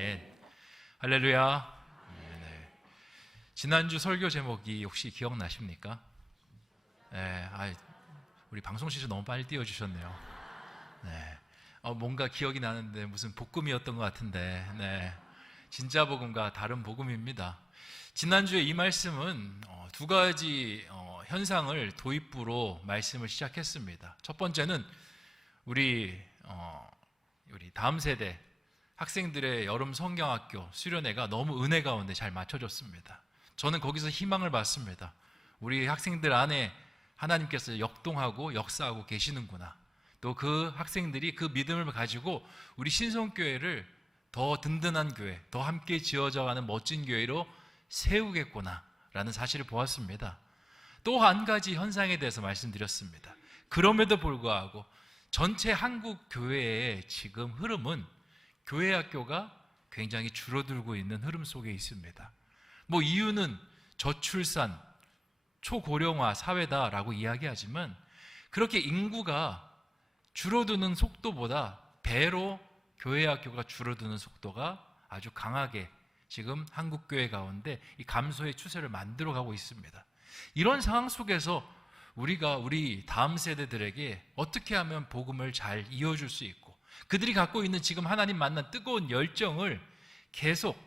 아멘. 할렐루야. 네. 지난주 설교 제목이 혹시 기억나십니까? 네, 우리 방송실에서 너무 빨리 띄워주셨네요. 네. 뭔가 기억이 나는데 무슨 복음이었던 것 같은데, 네. 진짜 복음과 다른 복음입니다. 지난주에 이 말씀은 두 가지 현상을 도입부로 말씀을 시작했습니다. 첫 번째는 우리 다음 세대 학생들의 여름 성경학교 수련회가 너무 은혜 가운데 잘 맞춰졌습니다. 저는 거기서 희망을 받습니다. 우리 학생들 안에 하나님께서 역동하고 역사하고 계시는구나. 또 그 학생들이 그 믿음을 가지고 우리 신성교회를 더 든든한 교회, 더 함께 지어져가는 멋진 교회로 세우겠구나 라는 사실을 보았습니다. 또 한 가지 현상에 대해서 말씀드렸습니다. 그럼에도 불구하고 전체 한국 교회의 지금 흐름은 교회 학교가 굉장히 줄어들고 있는 흐름 속에 있습니다. 이유는 저출산, 초고령화 사회다라고 이야기하지만 그렇게 인구가 줄어드는 속도보다 배로 교회 학교가 줄어드는 속도가 아주 강하게 지금 한국 교회 가운데 이 감소의 추세를 만들어가고 있습니다. 이런 상황 속에서 우리가 우리 다음 세대들에게 어떻게 하면 복음을 잘 이어줄 수 있고 그들이 갖고 있는 지금 하나님 만난 뜨거운 열정을 계속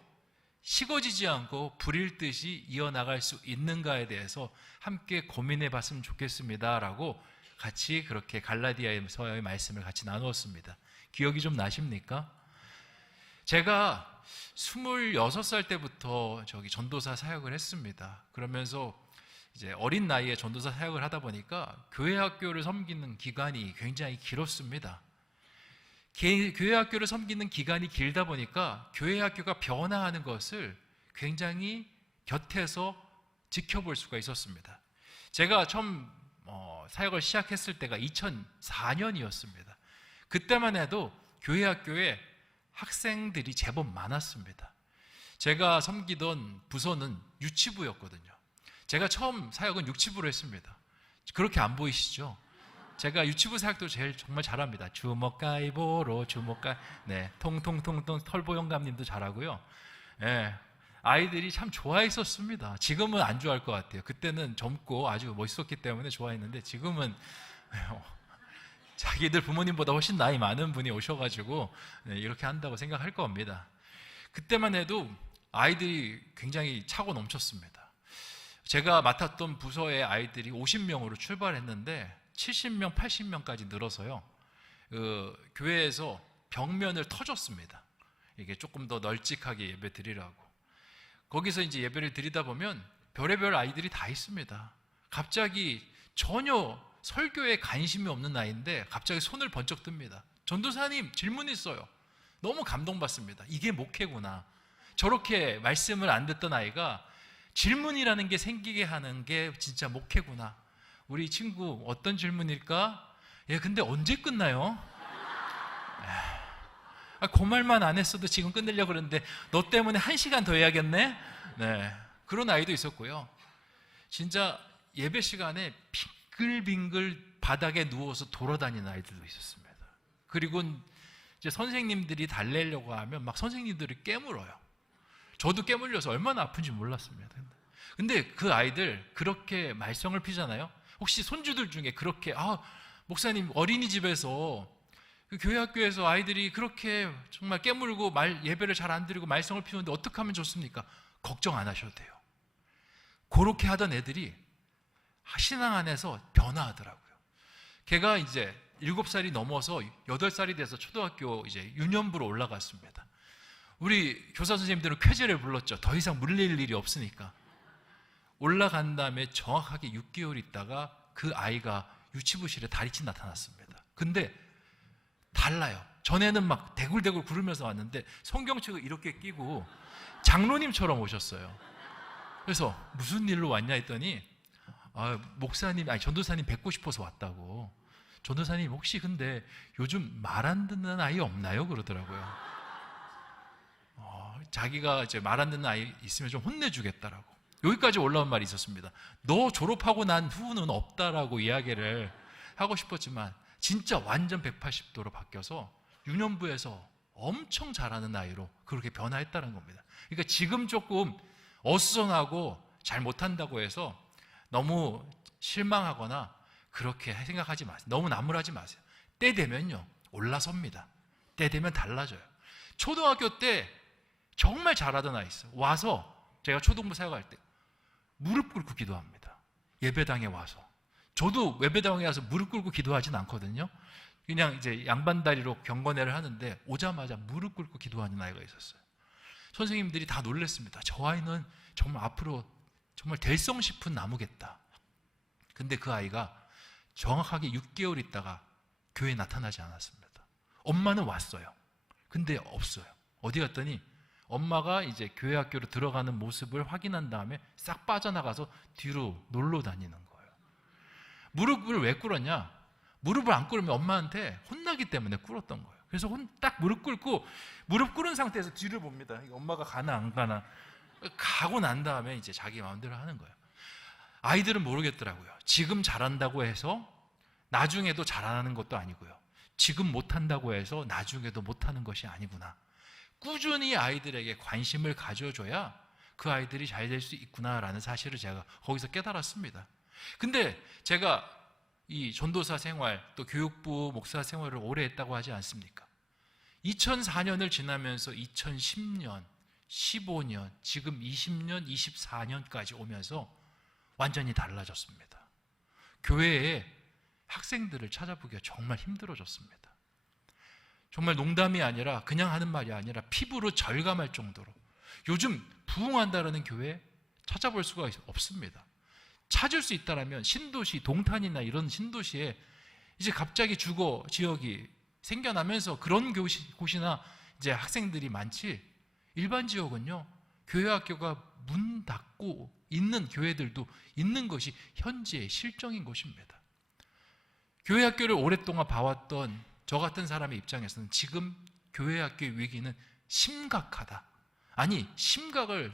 식어지지 않고 불일 듯이 이어나갈 수 있는가에 대해서 함께 고민해 봤으면 좋겠습니다 라고 같이 그렇게 갈라디아서의 말씀을 같이 나누었습니다. 기억이 좀 나십니까? 제가 26살 때부터 전도사 사역을 했습니다. 그러면서 이제 어린 나이에 전도사 사역을 하다 보니까 교회 학교를 섬기는 기간이 굉장히 길었습니다. 교회 학교를 섬기는 기간이 길다 보니까 교회 학교가 변화하는 것을 굉장히 곁에서 지켜볼 수가 있었습니다. 제가 처음 사역을 시작했을 때가 2004년이었습니다. 그때만 해도 교회 학교에 학생들이 제법 많았습니다. 제가 섬기던 부서는 유치부였거든요. 제가 처음 사역은 유치부로 했습니다. 그렇게 안 보이시죠? 제가 유치부 사역도 정말 잘합니다. 주먹가이보로 주먹가, 네, 통통통통 털보영감님도 잘하고요. 네, 아이들이 참 좋아했었습니다. 지금은 안 좋아할 것 같아요. 그때는 젊고 아주 멋있었기 때문에 좋아했는데 지금은 자기들 부모님보다 훨씬 나이 많은 분이 오셔가지고 이렇게 한다고 생각할 겁니다. 그때만 해도 아이들이 굉장히 차고 넘쳤습니다. 제가 맡았던 부서의 아이들이 50명으로 출발했는데 70명, 80명까지 늘어서요. 교회에서 벽면을 터줬습니다. 이게 조금 더 널찍하게 예배 드리라고. 거기서 이제 예배를 드리다 보면 별의별 아이들이 다 있습니다. 갑자기 전혀 설교에 관심이 없는 아이인데 갑자기 손을 번쩍 듭니다. 전도사님 질문 있어요. 너무 감동받습니다. 이게 목회구나. 저렇게 말씀을 안 듣던 아이가 질문이라는 게 생기게 하는 게 진짜 목회구나. 우리 친구 어떤 질문일까? 근데 언제 끝나요? 그 말만 안 했어도 지금 끝내려고 그러는데 너 때문에 1시간 더 해야겠네? 네, 그런 아이도 있었고요. 진짜 예배 시간에 빙글빙글 바닥에 누워서 돌아다니는 아이들도 있었습니다. 그리고 이제 선생님들이 달래려고 하면 막 선생님들이 깨물어요. 저도 깨물려서 얼마나 아픈지 몰랐습니다. 근데 그 아이들 그렇게 말썽을 피잖아요. 혹시 손주들 중에 그렇게 목사님 어린이집에서 그 교회 학교에서 아이들이 그렇게 정말 깨물고 예배를 잘 안 드리고 말썽을 피우는데 어떻게 하면 좋습니까? 걱정 안 하셔도 돼요. 그렇게 하던 애들이 신앙 안에서 변화하더라고요. 걔가 이제 7살이 넘어서 8살이 돼서 초등학교 이제 유년부로 올라갔습니다. 우리 교사 선생님들은 쾌제를 불렀죠. 더 이상 물릴 일이 없으니까. 올라간 다음에 정확하게 6개월 있다가 그 아이가 유치부실에 다리치 나타났습니다. 근데 달라요. 전에는 막 대굴대굴 구르면서 왔는데 성경책을 이렇게 끼고 장로님처럼 오셨어요. 그래서 무슨 일로 왔냐 했더니 전도사님 뵙고 싶어서 왔다고. 전도사님 혹시 근데 요즘 말 안 듣는 아이 없나요? 그러더라고요. 자기가 이제 말 안 듣는 아이 있으면 좀 혼내주겠다라고. 여기까지 올라온 말이 있었습니다. 너 졸업하고 난 후는 없다라고 이야기를 하고 싶었지만 진짜 완전 180도로 바뀌어서 유년부에서 엄청 잘하는 아이로 그렇게 변화했다는 겁니다. 그러니까 지금 조금 어수선하고 잘 못한다고 해서 너무 실망하거나 그렇게 생각하지 마세요. 너무 나무라지 마세요. 때 되면요 올라섭니다. 때 되면 달라져요. 초등학교 때 정말 잘하던 아이 있어요. 와서 제가 초등부 사역할 때 무릎 꿇고 기도합니다. 예배당에 와서. 저도 예배당에 와서 무릎 꿇고 기도하진 않거든요. 그냥 이제 양반다리로 경건회를 하는데 오자마자 무릎 꿇고 기도하는 아이가 있었어요. 선생님들이 다 놀랐습니다. 저 아이는 정말 앞으로 정말 될성 싶은 나무겠다. 근데 그 아이가 정확하게 6개월 있다가 교회에 나타나지 않았습니다. 엄마는 왔어요. 근데 없어요. 어디 갔더니 엄마가 이제 교회 학교로 들어가는 모습을 확인한 다음에 싹 빠져나가서 뒤로 놀러 다니는 거예요. 무릎을 왜 꿇었냐? 무릎을 안 꿇으면 엄마한테 혼나기 때문에 꿇었던 거예요. 그래서 딱 무릎 꿇고 무릎 꿇은 상태에서 뒤를 봅니다. 엄마가 가나 안 가나. 가고 난 다음에 이제 자기 마음대로 하는 거예요. 아이들은 모르겠더라고요. 지금 잘한다고 해서 나중에도 잘하는 것도 아니고요. 지금 못한다고 해서 나중에도 못하는 것이 아니구나. 꾸준히 아이들에게 관심을 가져줘야 그 아이들이 잘 될 수 있구나라는 사실을 제가 거기서 깨달았습니다. 근데 제가 이 전도사 생활 또 교육부 목사 생활을 오래 했다고 하지 않습니까? 2004년을 지나면서 2010년, 15년, 지금 20년, 24년까지 오면서 완전히 달라졌습니다. 교회에 학생들을 찾아보기가 정말 힘들어졌습니다. 정말 농담이 아니라 그냥 하는 말이 아니라 피부로 절감할 정도로 요즘 부흥한다라는 교회 찾아볼 수가 없습니다. 찾을 수 있다라면 신도시, 동탄이나 이런 신도시에 이제 갑자기 주거 지역이 생겨나면서 그런 곳이나 이제 학생들이 많지, 일반 지역은요 교회 학교가 문 닫고 있는 교회들도 있는 것이 현재의 실정인 것입니다. 교회 학교를 오랫동안 봐왔던 저 같은 사람의 입장에서는 지금 교회 학교의 위기는 심각하다. 아니, 심각을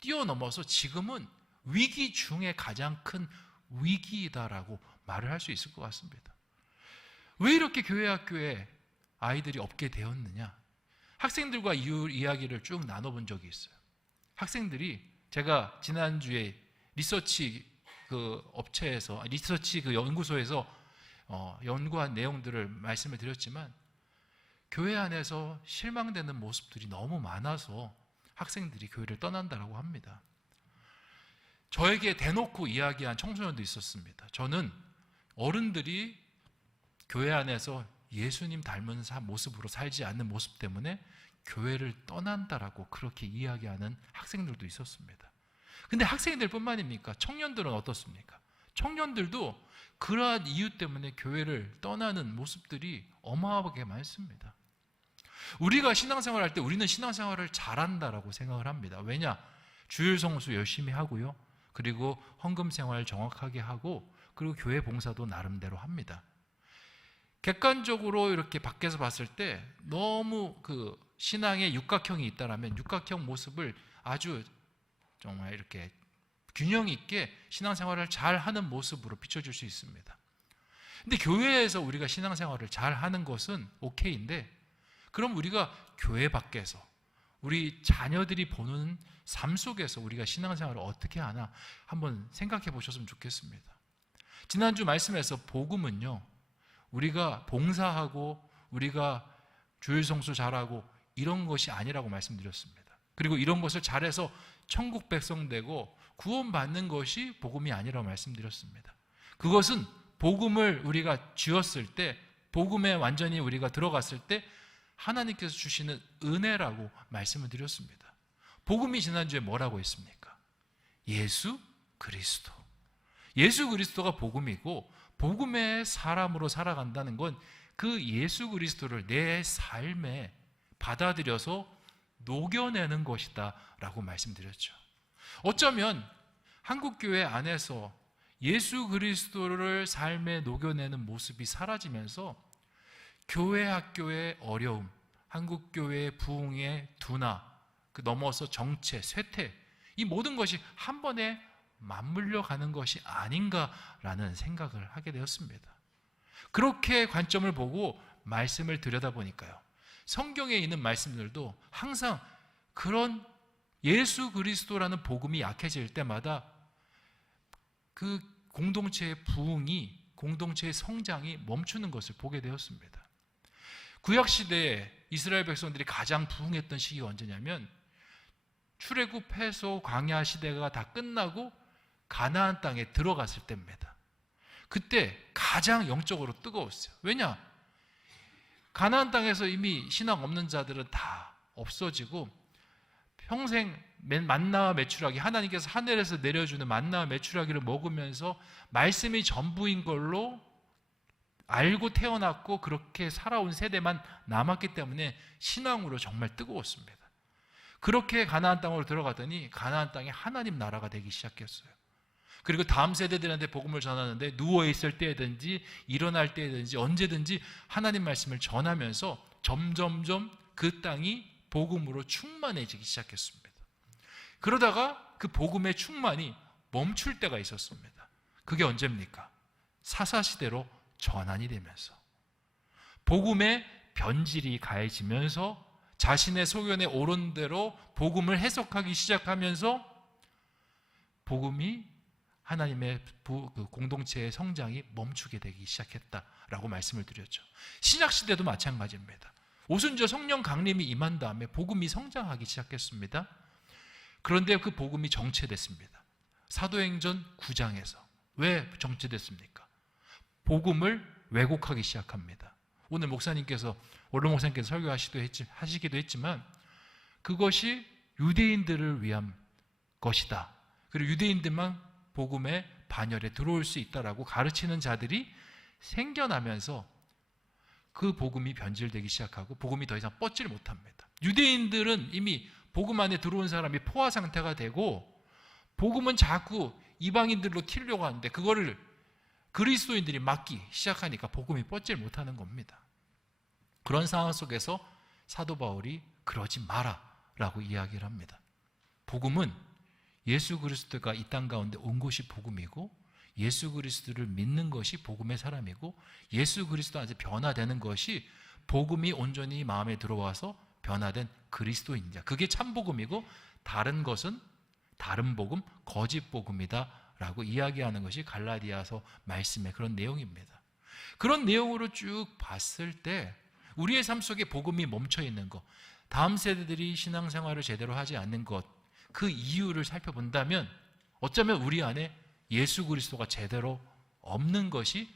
뛰어넘어서 지금은 위기 중에 가장 큰 위기이다라고 말을 할 수 있을 것 같습니다. 왜 이렇게 교회 학교에 아이들이 없게 되었느냐? 학생들과 이야기를 쭉 나눠본 적이 있어요. 학생들이 제가 지난주에 리서치 연구소에서 연구한 내용들을 말씀을 드렸지만 교회 안에서 실망되는 모습들이 너무 많아서 학생들이 교회를 떠난다라고 합니다. 저에게 대놓고 이야기한 청소년도 있었습니다. 저는 어른들이 교회 안에서 예수님 닮은 모습으로 살지 않는 모습 때문에 교회를 떠난다라고 그렇게 이야기하는 학생들도 있었습니다. 근데 학생들뿐만입니까? 청년들은 어떻습니까? 청년들도 그러한 이유 때문에 교회를 떠나는 모습들이 어마어마하게 많습니다. 우리가 신앙생활할 때 우리는 신앙생활을 잘한다라고 생각을 합니다. 왜냐? 주일 성수 열심히 하고요. 그리고 헌금생활 정확하게 하고 그리고 교회 봉사도 나름대로 합니다. 객관적으로 이렇게 밖에서 봤을 때 너무 그 신앙의 육각형이 있다라면 육각형 모습을 아주 정말 이렇게 균형 있게 신앙생활을 잘 하는 모습으로 비춰줄 수 있습니다. 근데 교회에서 우리가 신앙생활을 잘 하는 것은 오케이인데 그럼 우리가 교회 밖에서 우리 자녀들이 보는 삶 속에서 우리가 신앙생활을 어떻게 하나 한번 생각해 보셨으면 좋겠습니다. 지난주 말씀에서 복음은요, 우리가 봉사하고 우리가 주일 성수 잘하고 이런 것이 아니라고 말씀드렸습니다. 그리고 이런 것을 잘해서 천국 백성 되고 구원받는 것이 복음이 아니라고 말씀드렸습니다. 그것은 복음을 우리가 쥐었을 때, 복음에 완전히 우리가 들어갔을 때 하나님께서 주시는 은혜라고 말씀을 드렸습니다. 복음이 지난주에 뭐라고 했습니까? 예수 그리스도. 예수 그리스도가 복음이고 복음의 사람으로 살아간다는 건 그 예수 그리스도를 내 삶에 받아들여서 녹여내는 것이다 라고 말씀드렸죠. 어쩌면 한국교회 안에서 예수 그리스도를 삶에 녹여내는 모습이 사라지면서 교회 학교의 어려움, 한국교회의 부흥의 둔화, 그 넘어서 정체, 쇠퇴, 이 모든 것이 한 번에 맞물려 가는 것이 아닌가라는 생각을 하게 되었습니다. 그렇게 관점을 보고 말씀을 들여다보니까요, 성경에 있는 말씀들도 항상 그런 예수 그리스도라는 복음이 약해질 때마다 그 공동체의 부흥이, 공동체의 성장이 멈추는 것을 보게 되었습니다. 구약시대에 이스라엘 백성들이 가장 부흥했던 시기가 언제냐면 출애굽 해소 광야 시대가 다 끝나고 가나안 땅에 들어갔을 때입니다. 그때 가장 영적으로 뜨거웠어요. 왜냐? 가나안 땅에서 이미 신앙 없는 자들은 다 없어지고 평생 만나와 메추라기, 하나님께서 하늘에서 내려주는 만나와 메추라기를 먹으면서 말씀이 전부인 걸로 알고 태어났고 그렇게 살아온 세대만 남았기 때문에 신앙으로 정말 뜨거웠습니다. 그렇게 가나안 땅으로 들어가더니 가나안 땅이 하나님 나라가 되기 시작했어요. 그리고 다음 세대들한테 복음을 전하는데 누워있을 때든지 일어날 때든지 언제든지 하나님 말씀을 전하면서 점점점 그 땅이 복음으로 충만해지기 시작했습니다. 그러다가 그 복음의 충만이 멈출 때가 있었습니다. 그게 언제입니까? 사사시대로 전환이 되면서 복음의 변질이 가해지면서 자신의 소견에 옳은 대로 복음을 해석하기 시작하면서 복음이 하나님의 공동체의 성장이 멈추게 되기 시작했다라고 말씀을 드렸죠. 신약시대도 마찬가지입니다. 오순절 성령 강림이 임한 다음에 복음이 성장하기 시작했습니다. 그런데 그 복음이 정체됐습니다. 사도행전 9장에서. 왜 정체됐습니까? 복음을 왜곡하기 시작합니다. 오늘 목사님께서, 원로 목사님께서 설교하시기도 했지만 그것이 유대인들을 위한 것이다. 그리고 유대인들만 복음의 반열에 들어올 수 있다라고 가르치는 자들이 생겨나면서 그 복음이 변질되기 시작하고 복음이 더 이상 뻗지를 못합니다. 유대인들은 이미 복음 안에 들어온 사람이 포화 상태가 되고 복음은 자꾸 이방인들로 튀려고 하는데 그거를 그리스도인들이 막기 시작하니까 복음이 뻗지를 못하는 겁니다. 그런 상황 속에서 사도 바울이 그러지 마라 라고 이야기를 합니다. 복음은 예수 그리스도가 이 땅 가운데 온 것이 복음이고 예수 그리스도를 믿는 것이 복음의 사람이고 예수 그리스도 안에서 변화되는 것이 복음이 온전히 마음에 들어와서 변화된 그리스도인자, 그게 참 복음이고 다른 것은 다른 복음, 거짓 복음이다 라고 이야기하는 것이 갈라디아서 말씀의 그런 내용입니다. 그런 내용으로 쭉 봤을 때 우리의 삶 속에 복음이 멈춰 있는 것, 다음 세대들이 신앙생활을 제대로 하지 않는 것, 그 이유를 살펴본다면 어쩌면 우리 안에 예수 그리스도가 제대로 없는 것이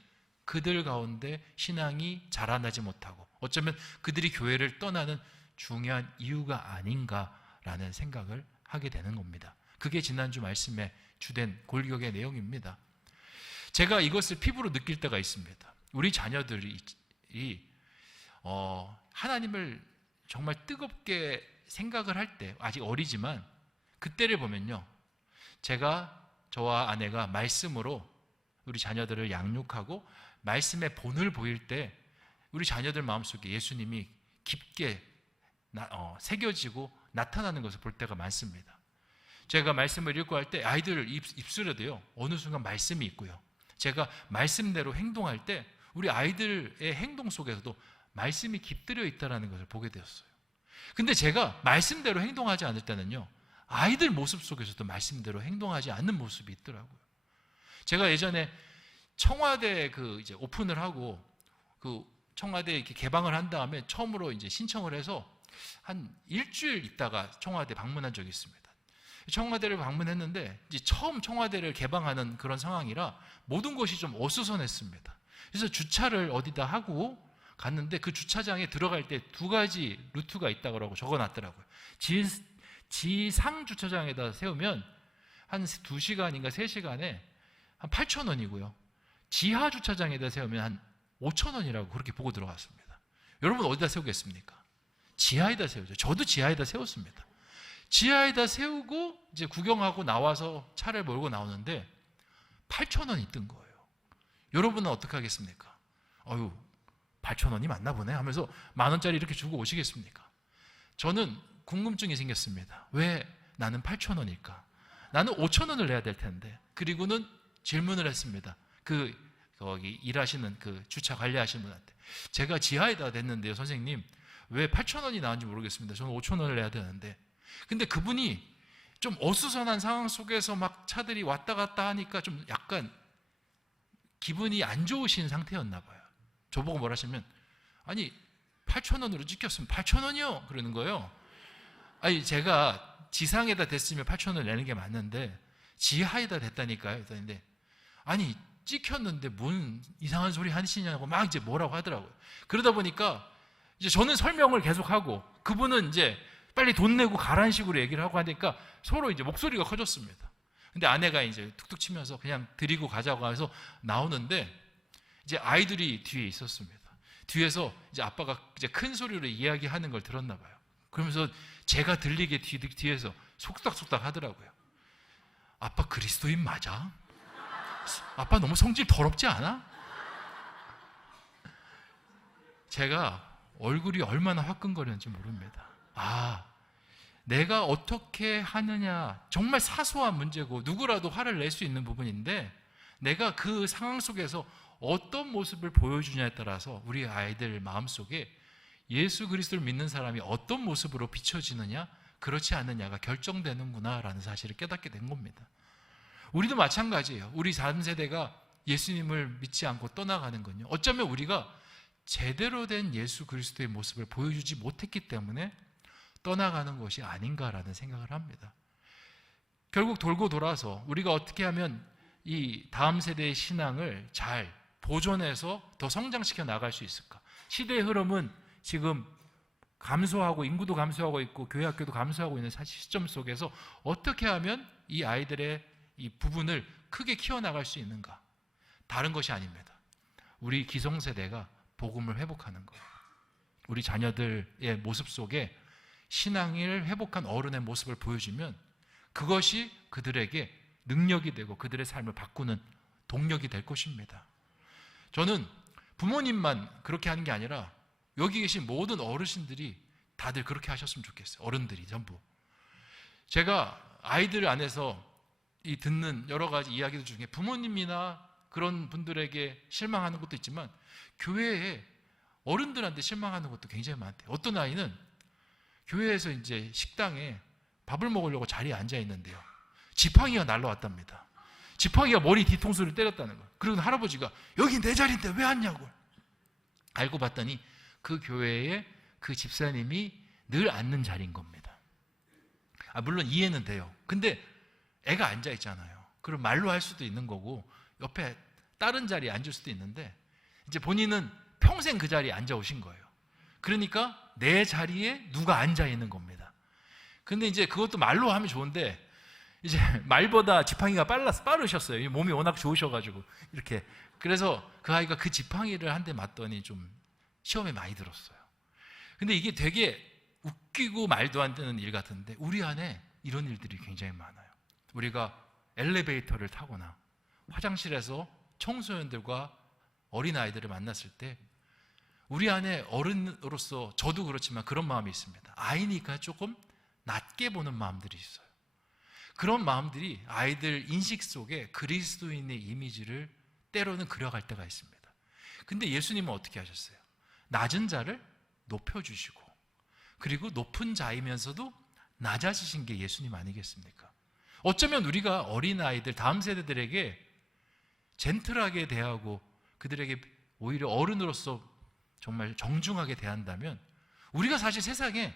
그들 가운데 신앙이 자라나지 못하고 어쩌면 그들이 교회를 떠나는 중요한 이유가 아닌가라는 생각을 하게 되는 겁니다. 그게 지난주 말씀의 주된 골격의 내용입니다. 제가 이것을 피부로 느낄 때가 있습니다. 우리 자녀들이 하나님을 정말 뜨겁게 생각을 할 때, 아직 어리지만 그때를 보면요, 저와 아내가 말씀으로 우리 자녀들을 양육하고 말씀의 본을 보일 때 우리 자녀들 마음속에 예수님이 깊게 새겨지고 나타나는 것을 볼 때가 많습니다. 제가 말씀을 읽고 할 때 아이들 입술에도요 어느 순간 말씀이 있고요, 제가 말씀대로 행동할 때 우리 아이들의 행동 속에서도 말씀이 깃들여 있다는 것을 보게 되었어요. 근데 제가 말씀대로 행동하지 않을 때는요, 아이들 모습 속에서도 말씀대로 행동하지 않는 모습이 있더라고요. 제가 예전에 청와대 이제 오픈을 하고 그 청와대 이렇게 개방을 한 다음에 처음으로 이제 신청을 해서 한 일주일 있다가 청와대 방문한 적이 있습니다. 청와대를 방문했는데 이제 처음 청와대를 개방하는 그런 상황이라 모든 것이 좀 어수선했습니다. 그래서 주차를 어디다 하고 갔는데 그 주차장에 들어갈 때 두 가지 루트가 있다고 적어놨더라고요. 지상 주차장에다 세우면 한 2시간인가 3시간에 한 8,000원이고요. 지하 주차장에다 세우면 한 5,000원이라고 그렇게 보고 들어갔습니다. 여러분 어디다 세우겠습니까? 지하에다 세우죠. 저도 지하에다 세웠습니다. 지하에다 세우고 이제 구경하고 나와서 차를 몰고 나오는데 8,000원이 뜬 거예요. 여러분은 어떻게 하겠습니까? 8,000원이 맞나 보네 하면서 10,000원짜리 이렇게 주고 오시겠습니까? 저는 궁금증이 생겼습니다. 왜 나는 8,000원일까? 나는 5,000원을 내야 될 텐데. 그리고는 질문을 했습니다. 거기 일하시는 그 주차 관리하시는 분한테. 제가 지하에다 냈는데요, 선생님, 왜 8,000원이 나왔는지 모르겠습니다. 저는 5,000원을 내야 되는데. 근데 그분이 좀 어수선한 상황 속에서 막 차들이 왔다 갔다 하니까 좀 약간 기분이 안 좋으신 상태였나 봐요. 저보고 뭐라 하시면, 아니 8,000원으로 찍혔으면 8,000원이요 그러는 거예요. 아니 제가 지상에다 댔으면 8,000원을 내는 게 맞는데 지하에다 댔다니까요. 그랬는데 아니 찍혔는데 뭔 이상한 소리 하시냐고 막 이제 뭐라고 하더라고요. 그러다 보니까 이제 저는 설명을 계속하고 그분은 이제 빨리 돈 내고 가라는 식으로 얘기를 하고 하니까 서로 이제 목소리가 커졌습니다. 근데 아내가 이제 툭툭 치면서 그냥 드리고 가자고 해서 나오는데 이제 아이들이 뒤에 있었습니다. 뒤에서 이제 아빠가 이제 큰 소리로 이야기하는 걸 들었나 봐요. 그러면서 제가 들리게 뒤에서 속닥속닥 하더라고요. 아빠 그리스도인 맞아? 아빠 너무 성질 더럽지 않아? 제가 얼굴이 얼마나 화끈거렸는지 모릅니다. 아, 내가 어떻게 하느냐, 정말 사소한 문제고 누구라도 화를 낼 수 있는 부분인데 내가 그 상황 속에서 어떤 모습을 보여주냐에 따라서 우리 아이들 마음속에 예수 그리스도를 믿는 사람이 어떤 모습으로 비춰지느냐, 그렇지 않느냐가 결정되는구나라는 사실을 깨닫게 된 겁니다. 우리도 마찬가지예요. 우리 3세대가 예수님을 믿지 않고 떠나가는 건요, 어쩌면 우리가 제대로 된 예수 그리스도의 모습을 보여주지 못했기 때문에 떠나가는 것이 아닌가라는 생각을 합니다. 결국 돌고 돌아서 우리가 어떻게 하면 이 다음 세대의 신앙을 잘 보존해서 더 성장시켜 나갈 수 있을까? 시대의 흐름은 지금 감소하고 인구도 감소하고 있고 교회 학교도 감소하고 있는 시점 속에서 어떻게 하면 이 아이들의 이 부분을 크게 키워나갈 수 있는가? 다른 것이 아닙니다. 우리 기성세대가 복음을 회복하는 거예요. 우리 자녀들의 모습 속에 신앙을 회복한 어른의 모습을 보여주면 그것이 그들에게 능력이 되고 그들의 삶을 바꾸는 동력이 될 것입니다. 저는 부모님만 그렇게 하는 게 아니라 여기 계신 모든 어르신들이 다들 그렇게 하셨으면 좋겠어요. 어른들이 전부. 제가 아이들 안에서 이 듣는 여러 가지 이야기들 중에 부모님이나 그런 분들에게 실망하는 것도 있지만 교회에 어른들한테 실망하는 것도 굉장히 많대요. 어떤 아이는 교회에서 이제 식당에 밥을 먹으려고 자리에 앉아 있는데요, 지팡이가 날라왔답니다. 지팡이가 머리 뒤통수를 때렸다는 거예요. 그리고 할아버지가 여기 내 자리인데 왜 왔냐고. 알고 봤더니 그 교회에 그 집사님이 늘 앉는 자리인 겁니다. 물론 이해는 돼요. 근데 애가 앉아 있잖아요. 그럼 말로 할 수도 있는 거고 옆에 다른 자리에 앉을 수도 있는데 이제 본인은 평생 그 자리에 앉아 오신 거예요. 그러니까 내 자리에 누가 앉아 있는 겁니다. 근데 이제 그것도 말로 하면 좋은데 이제 말보다 지팡이가 빠르셨어요. 몸이 워낙 좋으셔가지고 이렇게. 그래서 그 아이가 그 지팡이를 한 대 맞더니 좀 시험에 많이 들었어요. 근데 이게 되게 웃기고 말도 안 되는 일 같은데 우리 안에 이런 일들이 굉장히 많아요. 우리가 엘리베이터를 타거나 화장실에서 청소년들과 어린아이들을 만났을 때 우리 안에 어른으로서 저도 그렇지만 그런 마음이 있습니다. 아이니까 조금 낮게 보는 마음들이 있어요. 그런 마음들이 아이들 인식 속에 그리스도인의 이미지를 때로는 그려갈 때가 있습니다. 근데 예수님은 어떻게 하셨어요? 낮은 자를 높여주시고 그리고 높은 자이면서도 낮아지신 게 예수님 아니겠습니까? 어쩌면 우리가 어린아이들, 다음 세대들에게 젠틀하게 대하고 그들에게 오히려 어른으로서 정말 정중하게 대한다면 우리가 사실 세상에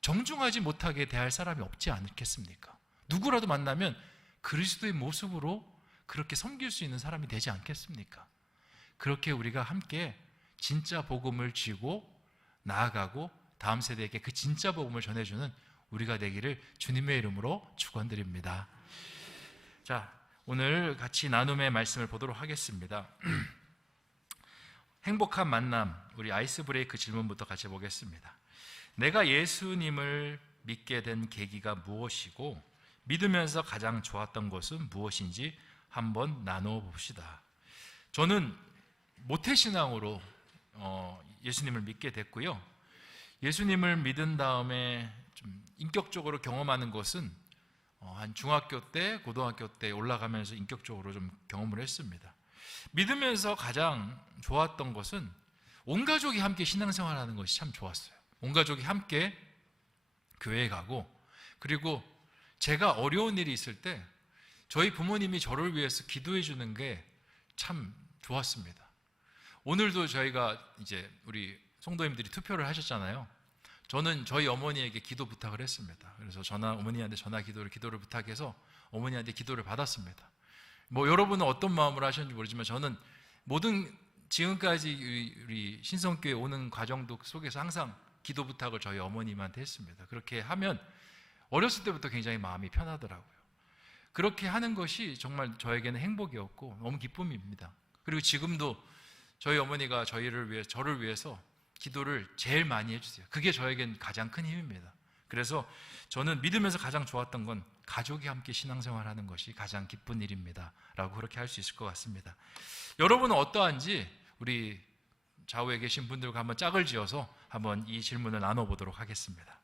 정중하지 못하게 대할 사람이 없지 않겠습니까? 누구라도 만나면 그리스도의 모습으로 그렇게 섬길 수 있는 사람이 되지 않겠습니까? 그렇게 우리가 함께 진짜 복음을 쥐고 나아가고 다음 세대에게 그 진짜 복음을 전해주는 우리가 되기를 주님의 이름으로 축원드립니다. 자, 오늘 같이 나눔의 말씀을 보도록 하겠습니다. 행복한 만남, 우리 아이스 브레이크 질문부터 같이 보겠습니다. 내가 예수님을 믿게 된 계기가 무엇이고 믿으면서 가장 좋았던 것은 무엇인지 한번 나누어 봅시다. 저는 모태신앙으로 예수님을 믿게 됐고요. 예수님을 믿은 다음에 좀 인격적으로 경험하는 것은 한 중학교 때, 고등학교 때 올라가면서 인격적으로 좀 경험을 했습니다. 믿으면서 가장 좋았던 것은 온 가족이 함께 신앙생활하는 것이 참 좋았어요. 온 가족이 함께 교회에 가고, 그리고 제가 어려운 일이 있을 때 저희 부모님이 저를 위해서 기도해 주는 게 참 좋았습니다. 오늘도 저희가 이제 우리 성도님들이 투표를 하셨잖아요. 저는 저희 어머니에게 기도 부탁을 했습니다. 그래서 어머니한테 기도를 부탁해서 어머니한테 기도를 받았습니다. 뭐 여러분은 어떤 마음으로 하셨는지 모르지만 저는 모든 지금까지 우리 신성교회 오는 과정도 속에서 항상 기도 부탁을 저희 어머님한테 했습니다. 그렇게 하면 어렸을 때부터 굉장히 마음이 편하더라고요. 그렇게 하는 것이 정말 저에게는 행복이었고 너무 기쁨입니다. 그리고 지금도 저희 어머니가 저를 위해서 기도를 제일 많이 해주세요. 그게 저에겐 가장 큰 힘입니다. 그래서 저는 믿으면서 가장 좋았던 건 가족이 함께 신앙생활하는 것이 가장 기쁜 일입니다 라고 그렇게 할 수 있을 것 같습니다. 여러분은 어떠한지 우리 좌우에 계신 분들과 한번 짝을 지어서 한번 이 질문을 나눠보도록 하겠습니다.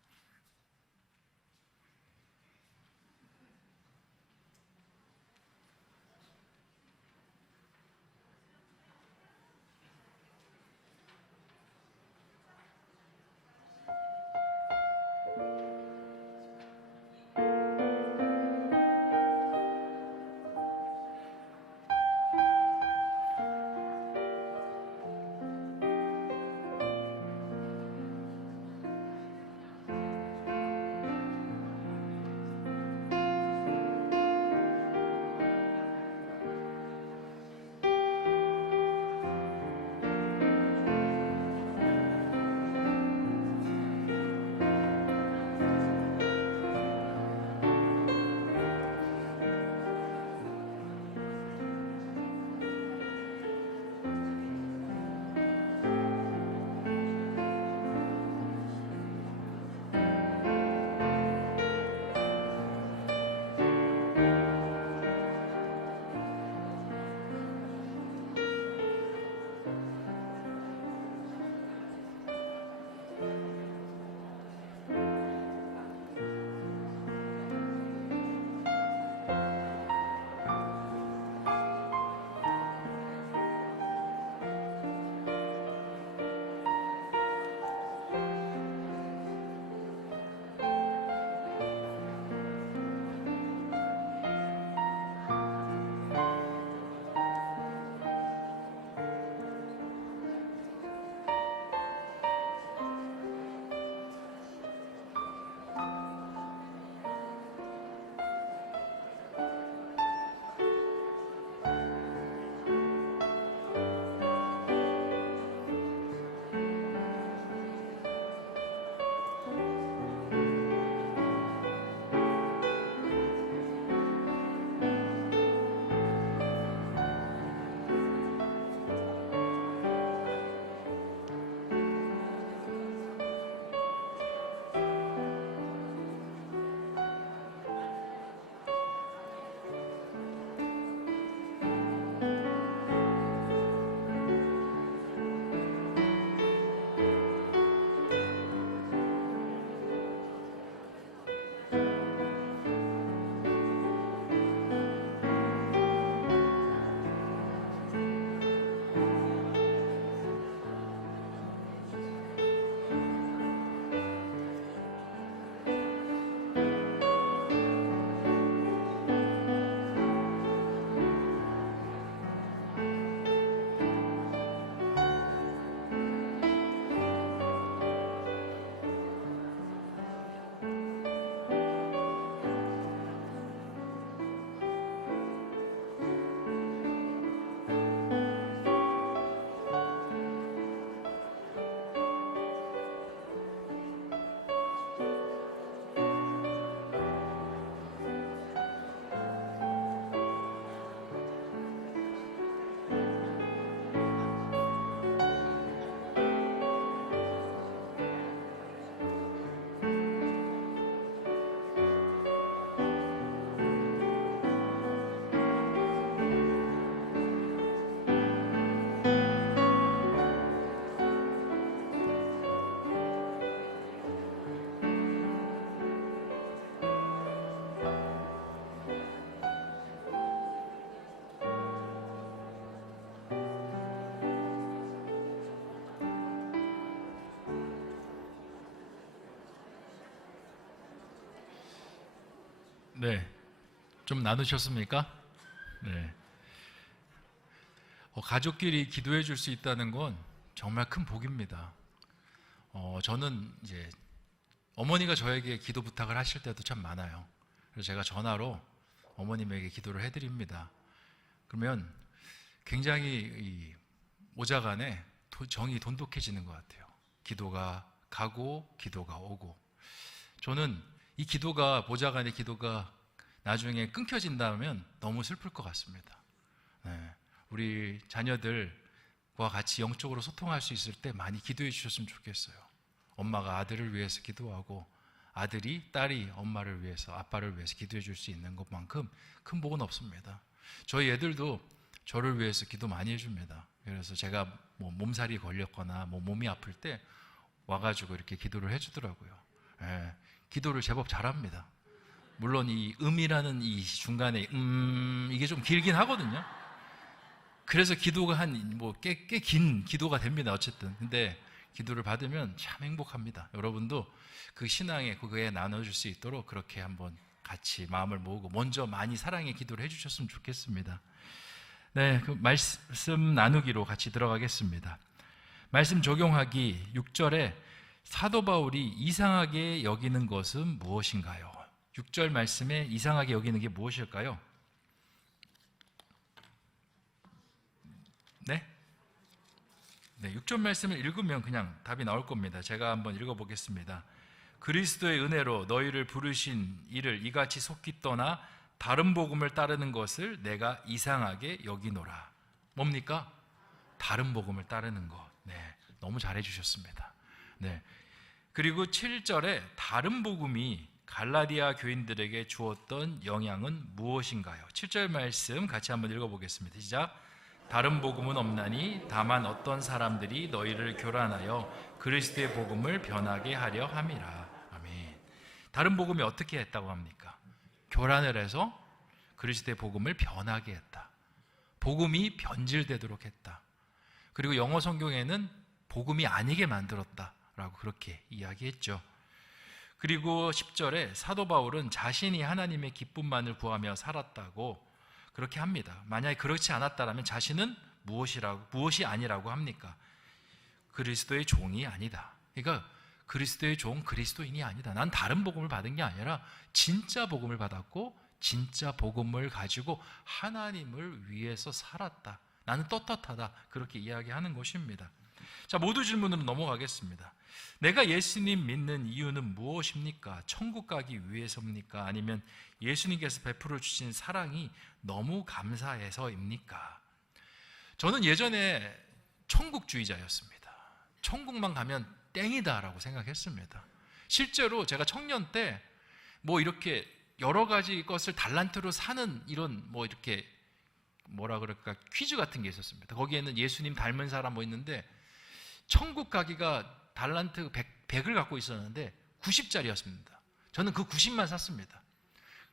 네, 좀 나누셨습니까? 네. 가족끼리 기도해 줄 수 있다는 건 정말 큰 복입니다. 저는 이제 어머니가 저에게 기도 부탁을 하실 때도 참 많아요. 그래서 제가 전화로 어머님에게 기도를 해드립니다. 그러면 굉장히 이 오자간에 정이 돈독해지는 것 같아요. 기도가 가고 기도가 오고. 저는 이 기도가 보좌관의 기도가 나중에 끊겨진다면 너무 슬플 것 같습니다. 네. 우리 자녀들과 같이 영적으로 소통할 수 있을 때 많이 기도해 주셨으면 좋겠어요. 엄마가 아들을 위해서 기도하고 아들이 딸이 엄마를 위해서 아빠를 위해서 기도해 줄 수 있는 것만큼 큰 복은 없습니다. 저희 애들도 저를 위해서 기도 많이 해줍니다. 그래서 제가 뭐 몸살이 걸렸거나 뭐 몸이 아플 때 와가지고 이렇게 기도를 해주더라고요. 예, 기도를 제법 잘합니다. 물론 이 음이라는 이 중간에 이게 좀 길긴 하거든요. 그래서 기도가 꽤 긴 기도가 됩니다. 어쨌든 근데 기도를 받으면 참 행복합니다. 여러분도 그 신앙에 그거에 나눠줄 수 있도록 그렇게 한번 같이 마음을 모으고 먼저 많이 사랑의 기도를 해주셨으면 좋겠습니다. 네, 그 말씀 나누기로 같이 들어가겠습니다. 말씀 적용하기 6절에 사도 바울이 이상하게 여기는 것은 무엇인가요? 6절 말씀에 이상하게 여기는 게 무엇일까요? 네? 네, 6절 말씀을 읽으면 그냥 답이 나올 겁니다. 제가 한번 읽어보겠습니다. 그리스도의 은혜로 너희를 부르신 이를 이같이 속기 떠나 다른 복음을 따르는 것을 내가 이상하게 여기노라. 뭡니까? 다른 복음을 따르는 것. 네, 너무 잘해 주셨습니다. 네. 그리고 7절에 다른 복음이 갈라디아 교인들에게 주었던 영향은 무엇인가요? 7절 말씀 같이 한번 읽어보겠습니다. 시작. 다른 복음은 없나니 다만 어떤 사람들이 너희를 교란하여 그리스도의 복음을 변하게 하려 함이라. 아멘. 다른 복음이 어떻게 했다고 합니까? 교란을 해서 그리스도의 복음을 변하게 했다. 복음이 변질되도록 했다. 그리고 영어 성경에는 복음이 아니게 만들었다라고 그렇게 이야기했죠. 그리고 10절에 사도 바울은 자신이 하나님의 기쁨만을 구하며 살았다고 그렇게 합니다. 만약에 그렇지 않았다면 자신은 무엇이 아니라고 합니까? 그리스도의 종이 아니다. 그러니까 그리스도의 종, 그리스도인이 아니다. 난 다른 복음을 받은 게 아니라 진짜 복음을 받았고 진짜 복음을 가지고 하나님을 위해서 살았다. 나는 떳떳하다. 그렇게 이야기하는 것입니다. 자, 모두 질문으로 넘어가겠습니다. 내가 예수님 믿는 이유는 무엇입니까? 천국 가기 위해서입니까? 아니면 예수님께서 베풀어 주신 사랑이 너무 감사해서입니까? 저는 예전에 천국주의자였습니다. 천국만 가면 땡이다라고 생각했습니다. 실제로 제가 청년 때 뭐 이렇게 여러 가지 것을 달란트로 사는 이런 뭐 이렇게 뭐라 그럴까 퀴즈 같은 게 있었습니다. 거기에는 예수님 닮은 사람 뭐 있는데 천국 가기가 달란트 100을 갖고 있었는데 90짜리였습니다. 저는 그 90만 샀습니다.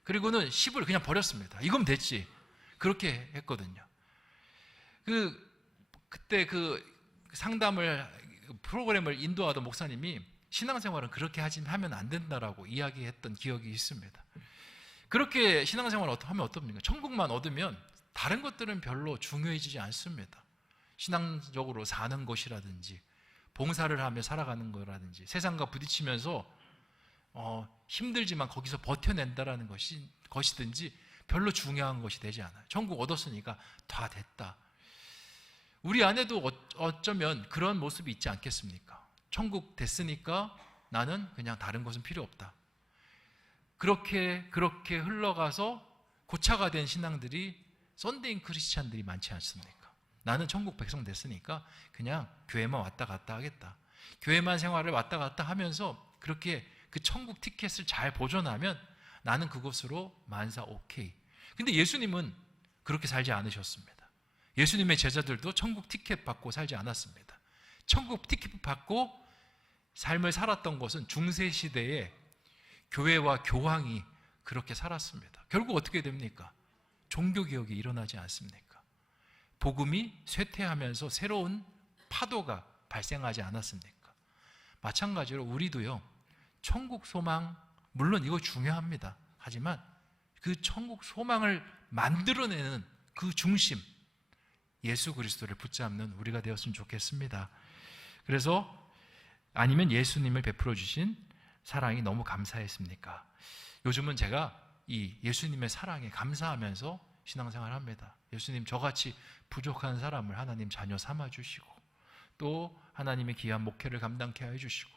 그리고는 10을 그냥 버렸습니다. 이건 됐지. 그렇게 했거든요. 그때 그 상담을 프로그램을 인도하던 목사님이 신앙생활은 그렇게 하면 안 된다라고 이야기했던 기억이 있습니다. 그렇게 신앙생활을 하면 어떻습니까? 천국만 얻으면 다른 것들은 별로 중요해지지 않습니다. 신앙적으로 사는 것이라든지 봉사를 하며 살아가는 거라든지 세상과 부딪히면서 힘들지만 거기서 버텨낸다라는 것이든지 별로 중요한 것이 되지 않아요. 천국 얻었으니까 다 됐다. 우리 안에도 어쩌면 그런 모습이 있지 않겠습니까? 천국 됐으니까 나는 그냥 다른 것은 필요 없다. 그렇게 흘러가서 고차가 된 신앙들이 썬데이 크리스찬들이 많지 않습니까? 나는 천국 백성 됐으니까 그냥 교회만 왔다 갔다 하겠다. 교회만 생활을 왔다 갔다 하면서 그렇게 그 천국 티켓을 잘 보존하면 나는 그것으로 만사 오케이. 근데 예수님은 그렇게 살지 않으셨습니다. 예수님의 제자들도 천국 티켓 받고 살지 않았습니다. 천국 티켓 받고 삶을 살았던 것은 중세시대에 교회와 교황이 그렇게 살았습니다. 결국 어떻게 됩니까? 종교개혁이 일어나지 않습니까? 복음이 쇠퇴하면서 새로운 파도가 발생하지 않았습니까? 마찬가지로 우리도요, 천국 소망, 물론 이거 중요합니다. 하지만 그 천국 소망을 만들어내는 그 중심, 예수 그리스도를 붙잡는 우리가 되었으면 좋겠습니다. 그래서 아니면 예수님을 베풀어 주신 사랑이 너무 감사했습니까? 요즘은 제가 이 예수님의 사랑에 감사하면서 신앙생활을 합니다. 예수님, 저같이 부족한 사람을 하나님 자녀 삼아 주시고, 또 하나님의 귀한 목회를 감당케 해주시고,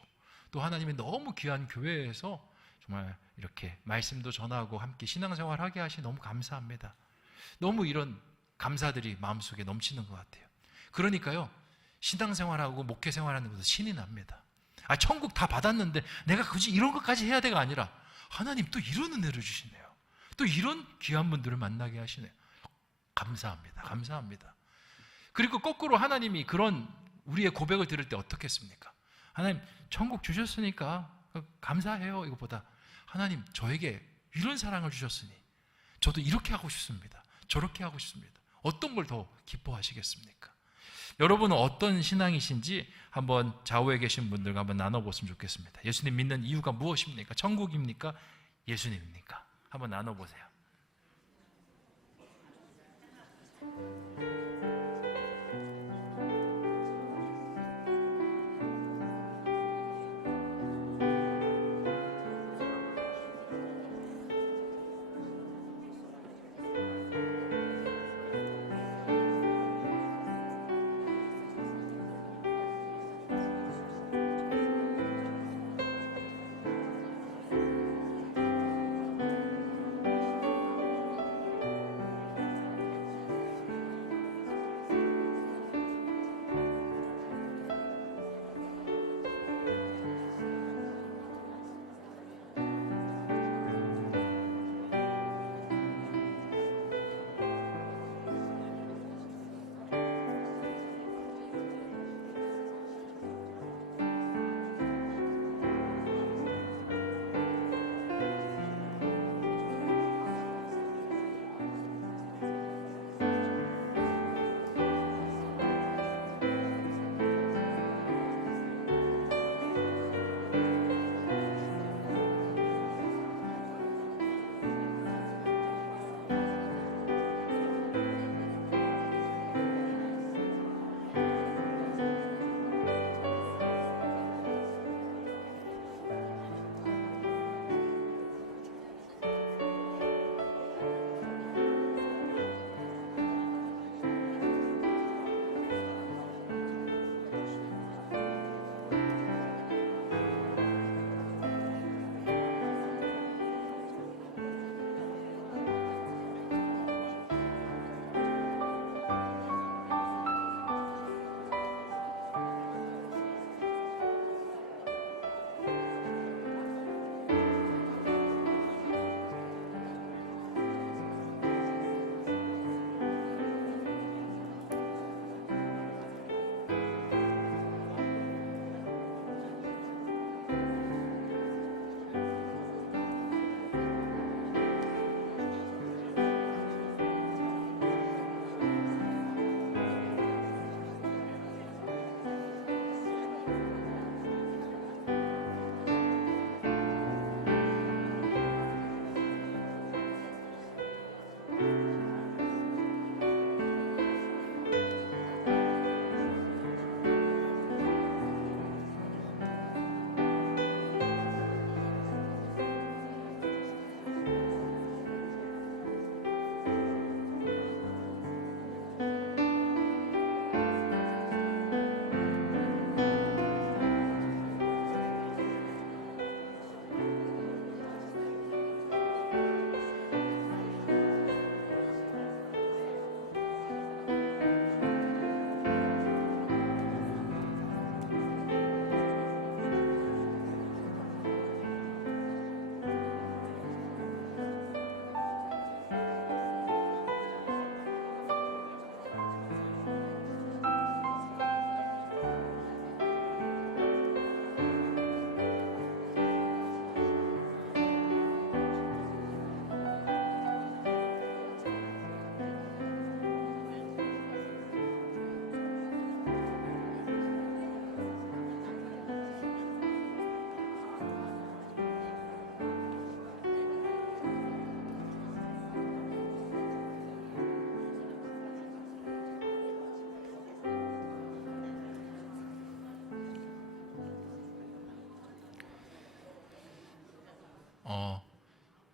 또 하나님의 너무 귀한 교회에서 정말 이렇게 말씀도 전하고 함께 신앙생활 하게 하시 너무 감사합니다. 너무 이런 감사들이 마음속에 넘치는 것 같아요. 그러니까요, 신앙생활하고 목회생활하는 것도 신이 납니다. 천국 다 받았는데 내가 굳이 이런 것까지 해야 돼가 아니라 하나님 또 이런 은혜를 주시네요. 또 이런 귀한 분들을 만나게 하시네요. 감사합니다. 감사합니다. 그리고 거꾸로 하나님이 그런 우리의 고백을 들을 때 어떻겠습니까? 하나님, 천국 주셨으니까 감사해요. 이것보다 하나님, 저에게 이런 사랑을 주셨으니 저도 이렇게 하고 싶습니다. 저렇게 하고 싶습니다. 어떤 걸 더 기뻐하시겠습니까? 여러분은 어떤 신앙이신지 한번 좌우에 계신 분들과 한번 나눠보시면 좋겠습니다. 예수님 믿는 이유가 무엇입니까? 천국입니까? 예수님입니까? 한번 나눠보세요.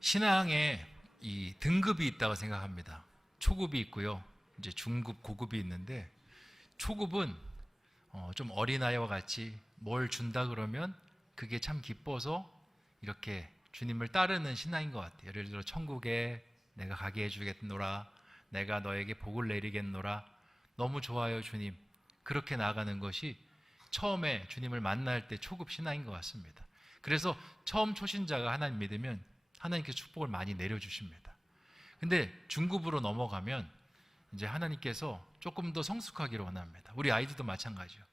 신앙에 이 등급이 있다고 생각합니다. 초급이 있고요. 이제 중급, 고급이 있는데 초급은 좀 어린아이와 같이 뭘 준다 그러면 그게 참 기뻐서 이렇게 주님을 따르는 신앙인 것 같아요. 예를 들어 천국에 내가 가게 해주겠노라, 내가 너에게 복을 내리겠노라, 너무 좋아요 주님, 그렇게 나아가는 것이 처음에 주님을 만날 때 초급 신앙인 것 같습니다. 그래서 처음 초신자가 하나님 믿으면 하나님께서 축복을 많이 내려주십니다. 근데 중급으로 넘어가면 이제 하나님께서 조금 더 성숙하기를 원합니다. 우리 아이들도 마찬가지예요.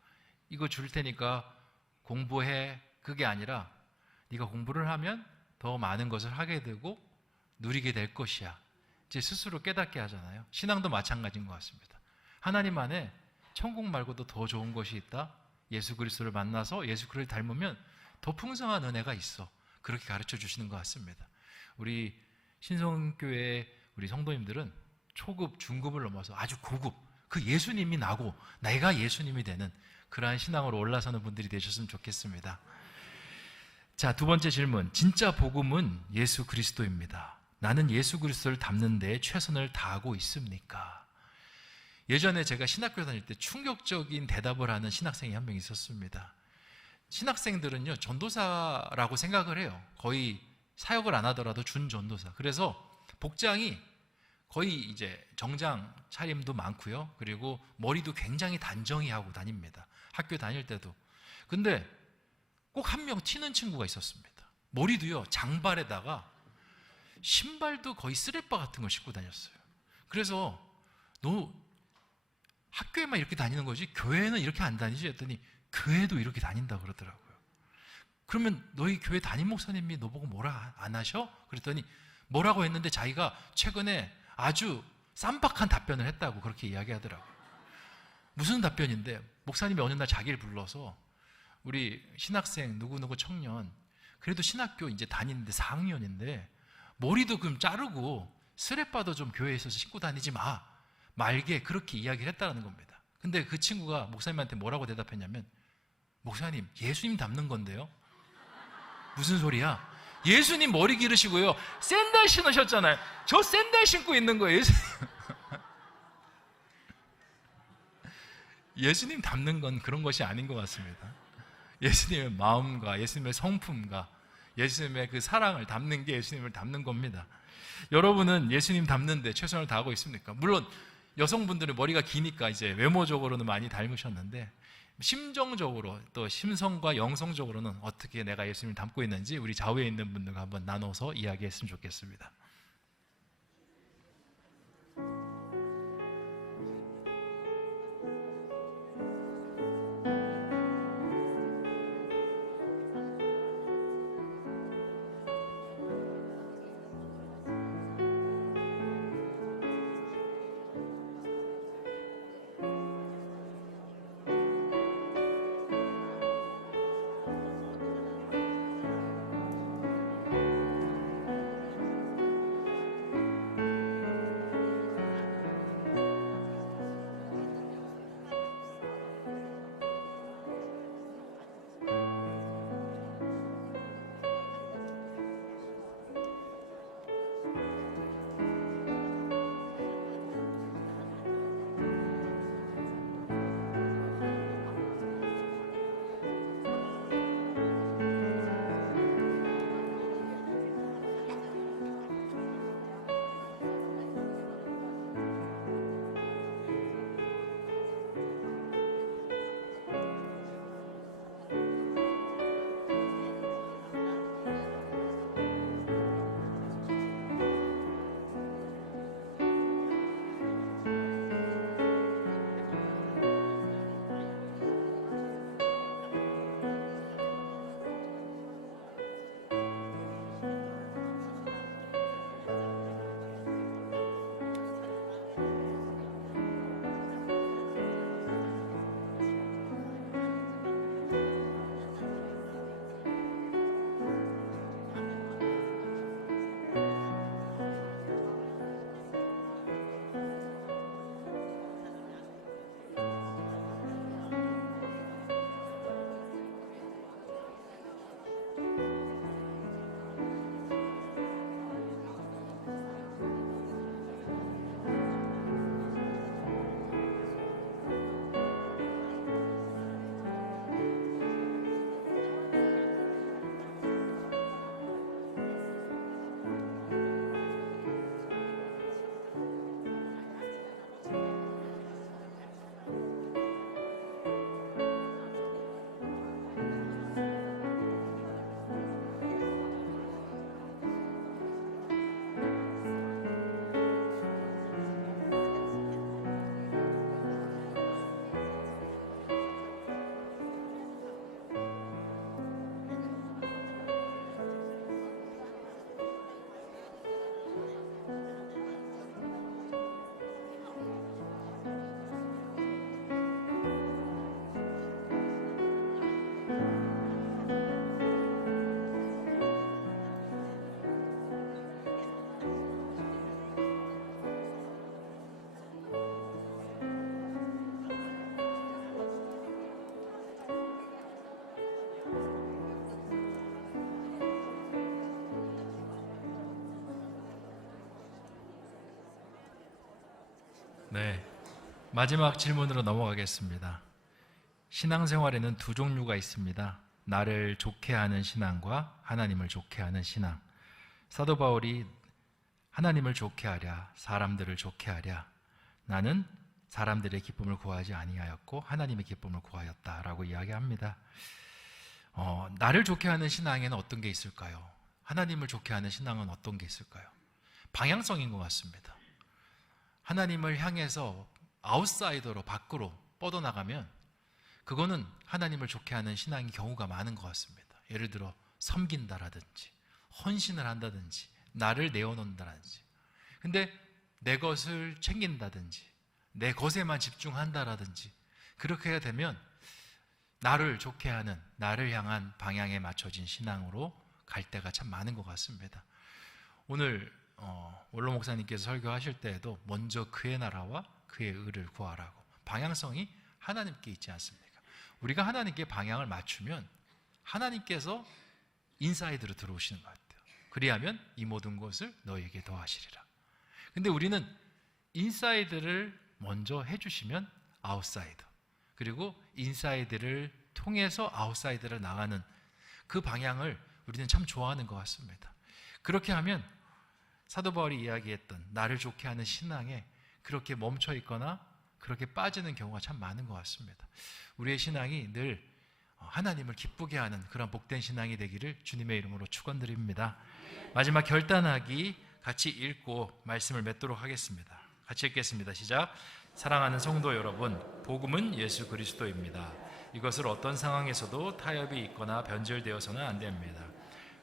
이거 줄 테니까 공부해, 그게 아니라 네가 공부를 하면 더 많은 것을 하게 되고 누리게 될 것이야. 이제 스스로 깨닫게 하잖아요. 신앙도 마찬가지인 것 같습니다. 하나님 안에 천국 말고도 더 좋은 것이 있다. 예수 그리스도를 만나서 예수 그리스도를 닮으면 더 풍성한 은혜가 있어. 그렇게 가르쳐 주시는 것 같습니다. 우리 신성교회 우리 성도님들은 초급, 중급을 넘어서 아주 고급, 그 예수님이 나고 내가 예수님이 되는 그러한 신앙으로 올라서는 분들이 되셨으면 좋겠습니다. 자, 두 번째 질문. 진짜 복음은 예수 그리스도입니다. 나는 예수 그리스도를 닮는 데 최선을 다하고 있습니까? 예전에 제가 신학교 다닐 때 충격적인 대답을 하는 신학생이 한 명 있었습니다. 신학생들은요, 전도사라고 생각을 해요. 거의 사역을 안 하더라도 준전도사. 그래서 복장이 거의 이제 정장 차림도 많고요. 그리고 머리도 굉장히 단정히 하고 다닙니다. 학교 다닐 때도. 근데 꼭 한 명 튀는 친구가 있었습니다. 머리도요, 장발에다가 신발도 거의 쓰레빠 같은 걸 신고 다녔어요. 그래서 너 학교에만 이렇게 다니는 거지 교회는 이렇게 안 다니지? 했더니 교회도 이렇게 다닌다 그러더라고요. 그러면 너희 교회 담임 목사님이 너보고 뭐라 안 하셔? 그랬더니 뭐라고 했는데 자기가 최근에 아주 쌈박한 답변을 했다고 그렇게 이야기하더라고요. 무슨 답변인데 목사님이 어느 날 자기를 불러서 우리 신학생 누구누구 청년, 그래도 신학교 이제 다니는데 4학년인데 머리도 좀 자르고 스레빠도 좀 교회에 있어서 신고 다니지 마, 말게, 그렇게 이야기를 했다는 겁니다. 근데 그 친구가 목사님한테 뭐라고 대답했냐면, 목사님, 예수님 닮는 건데요? 무슨 소리야? 예수님 머리 기르시고요, 샌들 신으셨잖아요. 저 샌들 신고 있는 거예요. 예수님 닮는 건 그런 것이 아닌 것 같습니다. 예수님의 마음과 예수님의 성품과 예수님의 그 사랑을 담는 게 예수님을 닮는 겁니다. 여러분은 예수님 닮는데 최선을 다하고 있습니까? 물론 여성분들은 머리가 기니까 이제 외모적으로는 많이 닮으셨는데 심정적으로 또 심성과 영성적으로는 어떻게 내가 예수님을 닮고 있는지 우리 좌우에 있는 분들과 한번 나눠서 이야기했으면 좋겠습니다. 네, 마지막 질문으로 넘어가겠습니다. 신앙생활에는 두 종류가 있습니다. 나를 좋게 하는 신앙과 하나님을 좋게 하는 신앙. 사도 바울이 하나님을 좋게 하랴, 사람들을 좋게 하랴. 나는 사람들의 기쁨을 구하지 아니하였고 하나님의 기쁨을 구하였다라고 이야기합니다. 나를 좋게 하는 신앙에는 어떤 게 있을까요? 하나님을 좋게 하는 신앙은 어떤 게 있을까요? 방향성인 것 같습니다. 하나님을 향해서 아웃사이더로 밖으로 뻗어나가면 그거는 하나님을 좋게 하는 신앙의 경우가 많은 것 같습니다. 예를 들어 섬긴다라든지 헌신을 한다든지 나를 내어놓는다든지. 근데 내 것을 챙긴다든지 내 것에만 집중한다라든지 그렇게 해야 되면 나를 좋게 하는, 나를 향한 방향에 맞춰진 신앙으로 갈 때가 참 많은 것 같습니다. 오늘 원로 목사님께서 설교하실 때에도 먼저 그의 나라와 그의 의를 구하라고, 방향성이 하나님께 있지 않습니까? 우리가 하나님께 방향을 맞추면 하나님께서 인사이드로 들어오시는 것 같아요. 그리하면 이 모든 것을 너에게 더하시리라. 근데 우리는 인사이드를 먼저 해주시면 아웃사이드, 그리고 인사이드를 통해서 아웃사이드를 나가는 그 방향을 우리는 참 좋아하는 것 같습니다. 그렇게 하면 사도 바울이 이야기했던 나를 좋게 하는 신앙에 그렇게 멈춰 있거나 그렇게 빠지는 경우가 참 많은 것 같습니다. 우리의 신앙이 늘 하나님을 기쁘게 하는 그런 복된 신앙이 되기를 주님의 이름으로 축원드립니다. 마지막 결단하기 같이 읽고 말씀을 맺도록 하겠습니다. 같이 읽겠습니다. 시작. 사랑하는 성도 여러분, 복음은 예수 그리스도입니다. 이것을 어떤 상황에서도 타협이 있거나 변절되어서는 안 됩니다.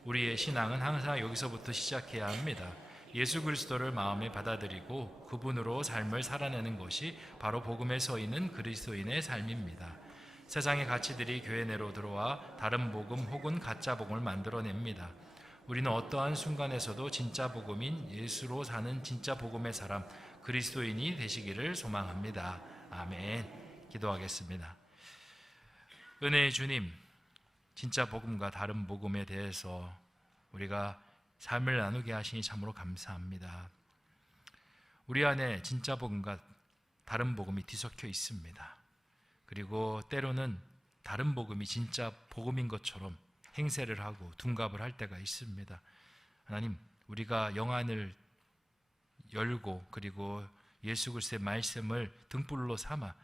우리의 신앙은 항상 여기서부터 시작해야 합니다. 예수 그리스도를 마음에 받아들이고 그분으로 삶을 살아내는 것이 바로 복음에 서 있는 그리스도인의 삶입니다. 세상의 가치들이 교회 내로 들어와 다른 복음 혹은 가짜 복음을 만들어냅니다. 우리는 어떠한 순간에서도 진짜 복음인 예수로 사는 진짜 복음의 사람, 그리스도인이 되시기를 소망합니다. 아멘. 기도하겠습니다. 은혜의 주님, 진짜 복음과 다른 복음에 대해서 우리가 삶을 나누게 하시니 참으로 감사합니다. 우리 안에 진짜 복음과 다른 복음이 뒤섞여 있습니다. 그리고 때로는 다른 복음이 진짜 복음인 것처럼 행세를 하고 둔갑을 할 때가 있습니다. 하나님, 우리가 영안을 열고 그리고 예수 그리스도의 말씀을 등불로 삼아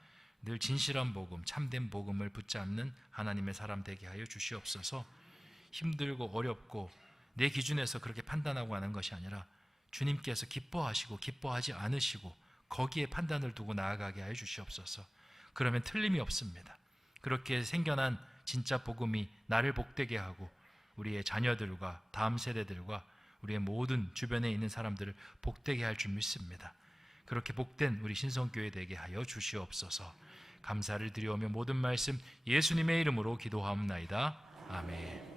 늘 진실한 복음, 참된 복음을 붙잡는 하나님의 사람 되게 하여 주시옵소서. 힘들고 어렵고 내 기준에서 그렇게 판단하고 하는 것이 아니라 주님께서 기뻐하시고 기뻐하지 않으시고 거기에 판단을 두고 나아가게 하여 주시옵소서. 그러면 틀림이 없습니다. 그렇게 생겨난 진짜 복음이 나를 복되게 하고 우리의 자녀들과 다음 세대들과 우리의 모든 주변에 있는 사람들을 복되게 할 줄 믿습니다. 그렇게 복된 우리 신성교회 되게 하여 주시옵소서. 감사를 드리오며 모든 말씀 예수님의 이름으로 기도하옵나이다. 아멘.